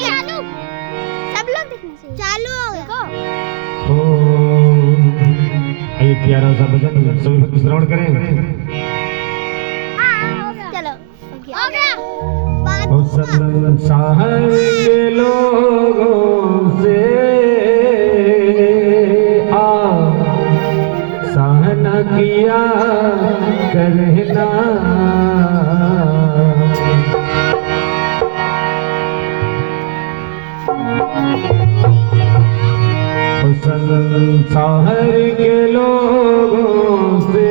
चालू, सब लोग देखने से चालू हो गया। आइए प्यारा सा भजन सभी भक्त श्रवण करें। चलो हो गया। संसार के लोगों से सहन किया करना, संसार के लोगों से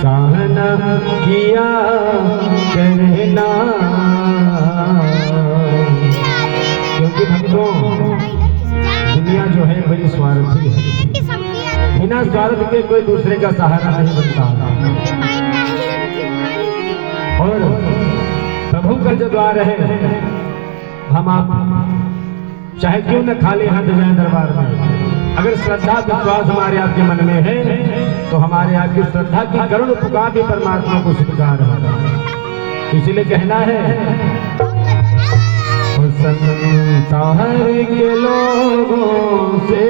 सहन किया करना, क्योंकि भक्तों दुनिया जो है बड़ी स्वार्थी है। बिना स्वार्थ के कोई दूसरे का सहारा नहीं बनता। और प्रभु का जो द्वार है, हम आप चाहे क्यों न खाली हाथ जाए दरबार में, अगर श्रद्धा विश्वास हमारे आपके मन में है तो हमारे आपकी श्रद्धा की करुण पुकार भी परमात्मा को स्वीकार है। इसलिए कहना है संसार के लोगों से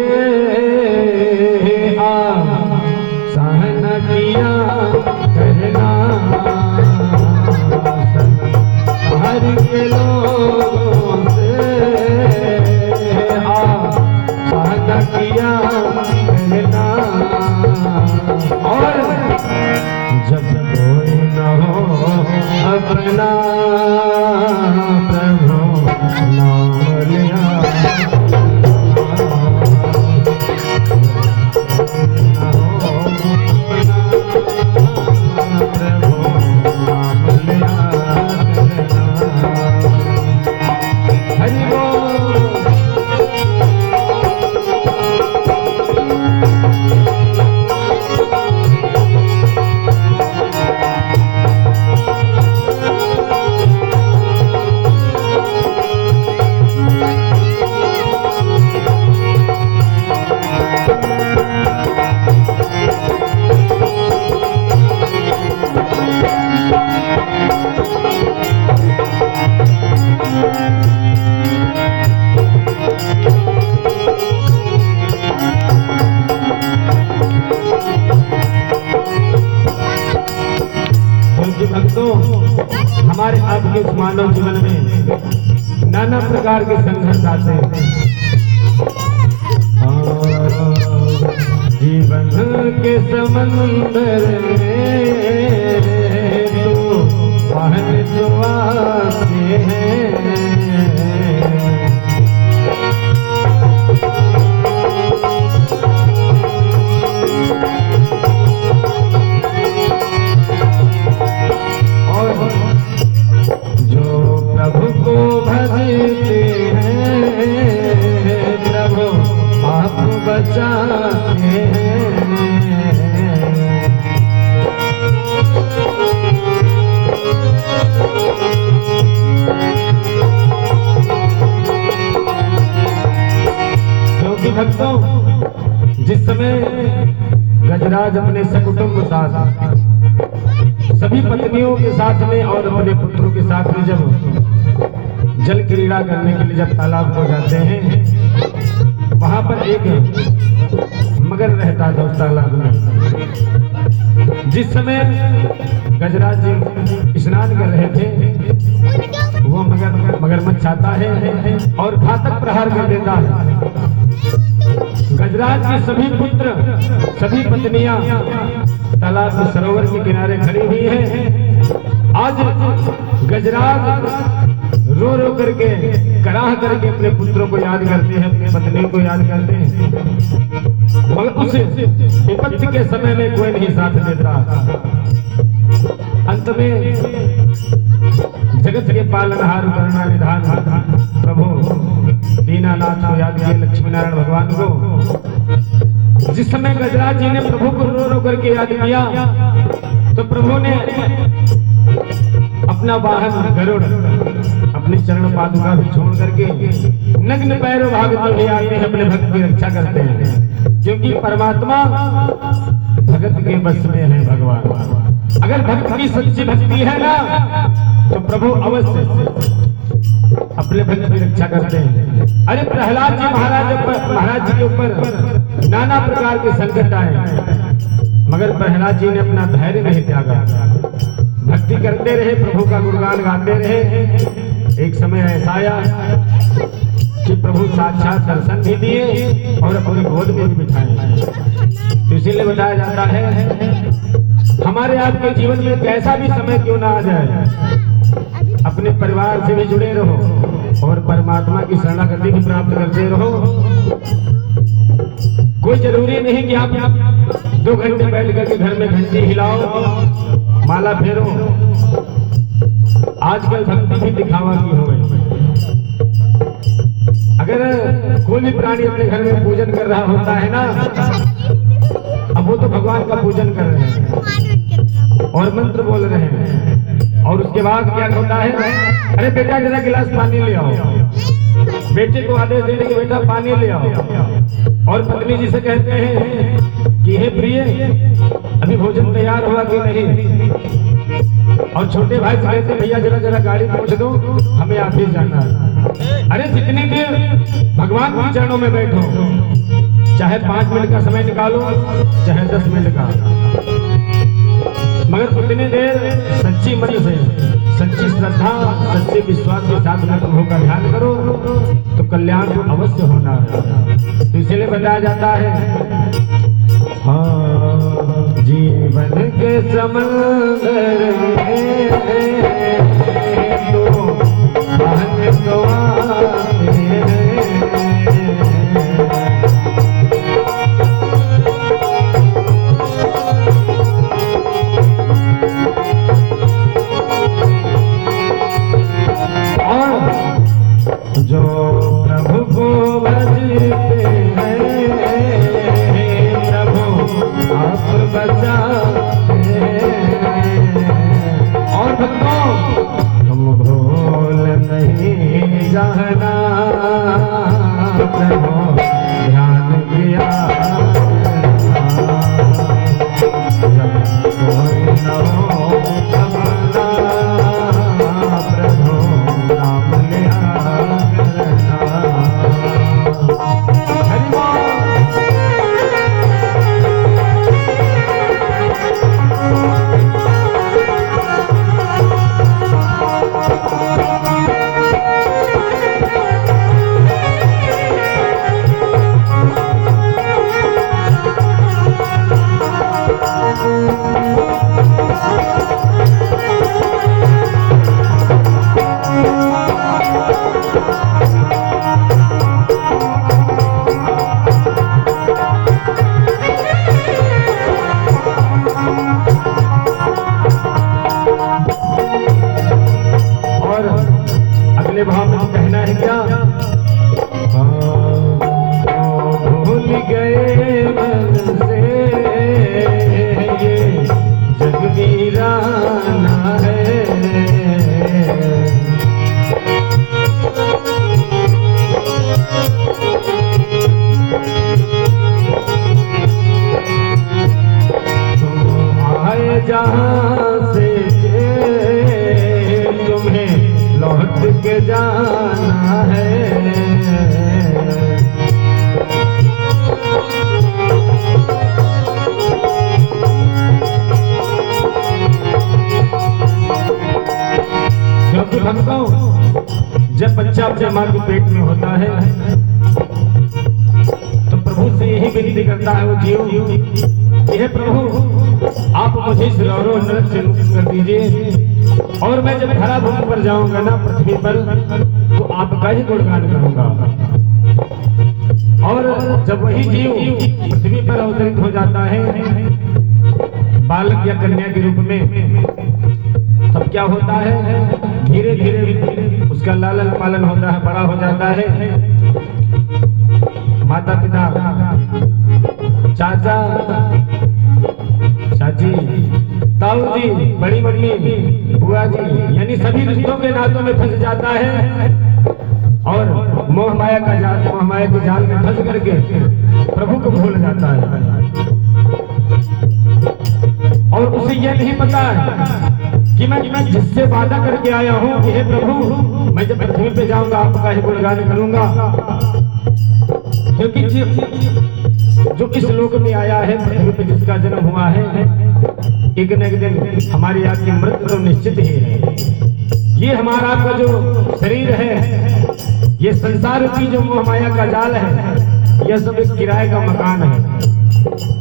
सहन किया करना, संसार के लोगों से सहन किया करना। और जब कोई न हो अपना प्रभु नाम लिया, हमारे आपके इस मानव जीवन में नाना प्रकार के संघर्ष आते हैं। जीवन के समंदर में तूफान जो आते हैं, प्रभु को भजते हैं प्रभु आप बचाते हैं। क्योंकि भक्तों जिस समय गजराज अपने सकुटुंब साथ सभी पत्नियों के साथ में और अपने पुत्रों के साथ में जब जल क्रीड़ा करने के लिए जब तालाब हो जाते हैं, वहां पर एक मगर रहता था उस तालाब में। जिस समय गजराज जी स्नान कर रहे थे, वो मगरमच्छ आता है और घातक प्रहार कर देता है। गजराज के सभी पुत्र सभी पत्नियां तालाब सरोवर के किनारे खड़ी हुई हैं। आज गजराज रो रो करके कराह करके अपने पुत्रों को याद करते हैं, अपनी पत्नी को याद करते हैं, मगर उस विपत्ति के समय में कोई नहीं साथ देता। अंत में जगत के पालनहार करुणा निधान प्रभु दीनानाथ को याद किया, लक्ष्मी नारायण भगवान को। जिस समय गजराज जी ने प्रभु को रो रो करके याद किया तो प्रभु ने अपना वाहन गरुड़ अपनी चरण पादुका भी छोड़ करके नग्न पैरों भागते हुए आते हैं, अपने भक्त की रक्षा करते हैं। क्योंकि परमात्मा भगत के बस में है भगवान। अगर भक्त की सच्ची भक्ति है ना तो प्रभु अवश्य अपने भक्त की रक्षा करते हैं। अरे प्रहलाद जी महाराज जी के ऊपर नाना प्रकार के संकट आए, मगर प्रहलाद जी ने अपना धैर्य नहीं त्यागा, भक्ति करते रहे, प्रभु का गुणगान गाते रहे। एक समय ऐसा आया कि प्रभु साक्षात दर्शन भी दिए और अपनी गोद में भी बिठाए। तो इसीलिए बताया जाता है हमारे आपके जीवन में कैसा भी समय क्यों ना आ जाए, अपने परिवार से भी जुड़े रहो और परमात्मा की शरणागति भी प्राप्त करते रहो। कोई जरूरी नहीं कि आप 2 घंटे बैठ करके घर में घंटी हिलाओ, माला फेरो। आजकल भक्ति भी दिखावा की हो गई। अगर कोई भी प्राणी अपने घर में पूजन कर रहा होता है ना, अब वो तो भगवान का पूजन कर रहे हैं और मंत्र बोल रहे हैं, और उसके बाद क्या होता है, अरे बेटा जरा गिलास पानी ले आओ, बेटे को आदेश देने के बेटा पानी ले आओ, और पत्नी जी से कहते हैं कि हे प्रिय अभी भोजन तैयार हुआ कि नहीं, और छोटे भाई से कहते भैया जरा जरा गाड़ी पहुंच दो, हमें ऑफिस जाना है। अरे जितनी देर भगवान के चरणों में बैठो, चाहे 5 मिनट का समय निकालो, चाहे 10 मिनट का, मगर उतनी देर सच्ची मन से, सच्ची श्रद्धा, सच्चे विश्वास के साथ में प्रभु का ध्यान करो तो कल्याण तो अवश्य होना है। तो इसलिए बताया जाता है हाँ जीवन के समंदर में तो बहन तो आते हैं। जो प्रभु को भजते हैं प्रभु आप बचाते हैं। और भक्तों तुम भूल नहीं जाना, प्रभु ध्यान दिया जब कोई न हो अपना, प्रभु नाम लिया भाव में कहना है क्या, भूल गए मन से ये जग वीराना है। तुम आए जहाँ से लौट के जाना है, क्योंकि भक्तों जब बच्चा अपने माँ के पेट में होता है तो प्रभु से यही विनती करता है वो जीव, हे प्रभु आप मुझे इस रौरो नरक से मुक्त कर दीजिए, और मैं जब धरा भूमि पर जाऊंगा ना पृथ्वी पर तो आपका ही गुणगान करूंगा। और जब वही जीव पृथ्वी पर अवतरित हो जाता है बालक या कन्या के रूप में, तब क्या होता है, धीरे धीरे उसका लालन पालन होता है, बड़ा हो जाता है। माता पिता, चाचा चाची, ताऊ जी, बड़ी मम्मी, बुआ जी, यानी सभी रिश्तों के नातों में फंस जाता है और मोह माया के जाल में फंस करके प्रभु को भूल जाता है। और उसे यह नहीं पता है कि मैं जिससे वादा करके आया हूँ कि हे प्रभु मैं जब पृथ्वी पे जाऊंगा आपका ही गुणगान करूंगा, क्योंकि जो इस लोक में आया है, पृथ्वी पे जिसका जन्म हुआ है, एक न एक दिन हमारी आपकी मृत्यु तो निश्चित ही है। ये हमारा आपका जो शरीर है, ये संसार की जो माया का जाल है, यह सब एक किराए का मकान है।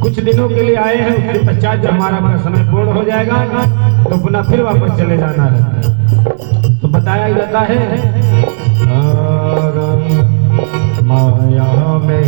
कुछ दिनों के लिए आए हैं, उसके पश्चात जब हमारा अपना समय पूर्ण हो जाएगा तो पुनः फिर वापस चले जाना है। तो बताया जाता है माया में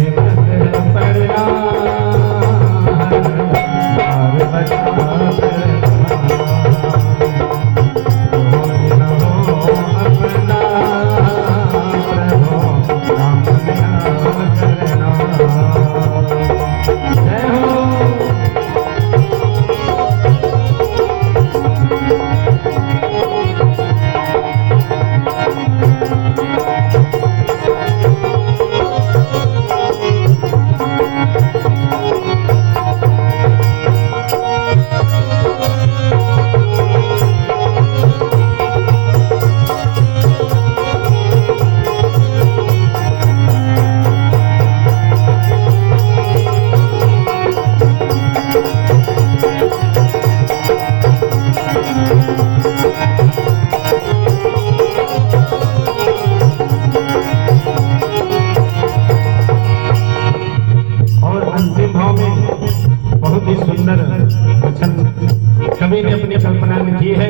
कवि ने अपनी कल्पना में की है,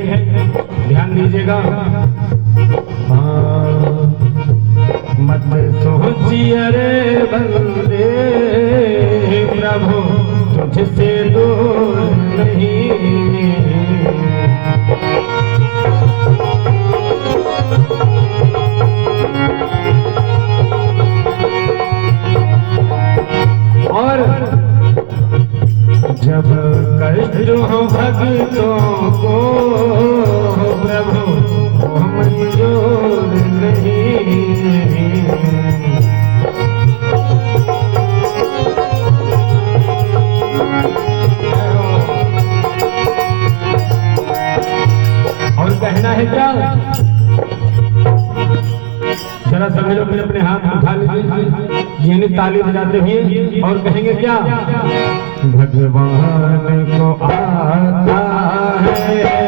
ध्यान दीजिएगा। मत सोचिए रे बंदे प्रभु तुझसे दूर नहीं, और जब कष्ट हो भक्तों को प्रभु मंजूर नहीं, और कहना है क्या, जरा सभी लोग अपने हाथ उठा लीजिए, यानी ताली बजाते हुए, और कहेंगे क्या, भगवान को आता है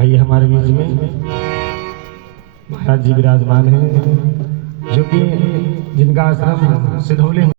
आइए हमारे बीच में महाराज जी विराजमान हैं, जो कि जिनका आश्रम सिधौली